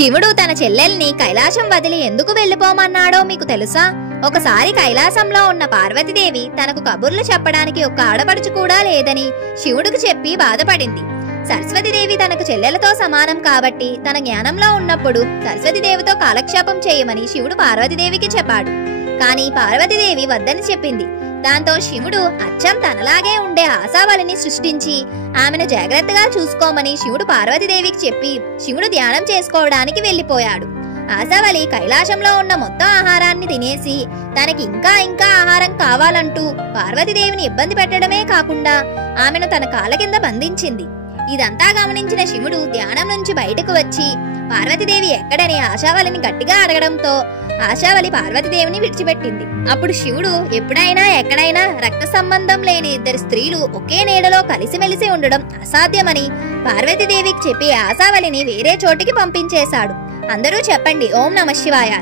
శివుడు తన చెల్లెల్ని కైలాసం వదిలి ఎందుకు వెళ్ళిపోమన్నాడో మీకు తెలుసా? ఒకసారి కైలాసంలో ఉన్న పార్వతీదేవి తనకు కబుర్లు చెప్పడానికి ఒక్క ఆడపడుచు కూడా లేదని శివుడికి చెప్పి బాధపడింది. సరస్వతీదేవి తనకు చెల్లెలతో సమానం కాబట్టి తన జ్ఞానంలో ఉన్నప్పుడు సరస్వతీదేవితో కాలక్షేపం చేయమని శివుడు పార్వతీదేవికి చెప్పాడు. కానీ పార్వతీదేవి వద్దని చెప్పింది. దాంతో శివుడు అచ్చం తనలాగే ఉండే ఆశావళిని సృష్టించి ఆమెను జాగ్రత్తగా చూసుకోమని శివుడు పార్వతీదేవికి చెప్పి శివుడు ధ్యానం చేసుకోవడానికి వెళ్లిపోయాడు. ఆశావళి కైలాసంలో ఉన్న మొత్తం ఆహారాన్ని తినేసి తనకి ఇంకా ఇంకా ఆహారం కావాలంటూ పార్వతీదేవిని ఇబ్బంది పెట్టడమే కాకుండా ఆమెను తన కాళ్ళ కింద బంధించింది. ఇదంతా గమనించిన శివుడు ధ్యానం నుంచి బయటకు వచ్చి పార్వతీదేవి ఎక్కడని ఆశావళిని గట్టిగా అడగడంతో ఆశావళి పార్వతీదేవిని విడిచిపెట్టింది. అప్పుడు శివుడు ఎప్పుడైనా ఎక్కడైనా రక్త సంబంధం లేని ఇద్దరు స్త్రీలు ఒకే నీడలో కలిసిమెలిసి ఉండడం అసాధ్యమని పార్వతీదేవికి చెప్పి ఆశావళిని వేరే చోటికి పంపించేశాడు. అందరూ చెప్పండి ఓం నమః శివాయ.